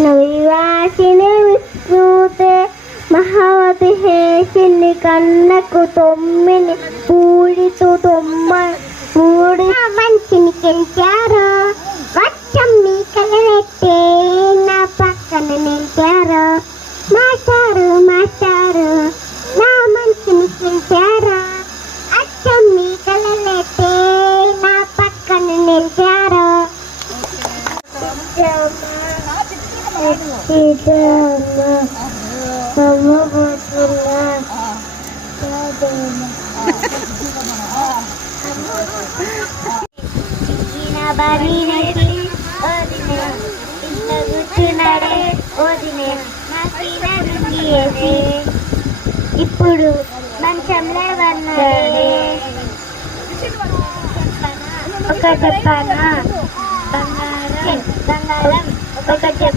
వివాసిని విష్ణుతే మహావతి హేషిని కన్నకు తొమ్మిది పూడితు మూడు మంచిని గెలిచారు వచ్చం మీ కలరెట్టే నా పక్కన నిలిచారు మాస్టారు నా మంచిని గెలిచారు అచ్చం మీ కలరెట్టే నా పక్కన నిలిచారు ఇప్పుడు మంచంలో వన్నాడే ఒక చెప్పానా బంగారం ఒక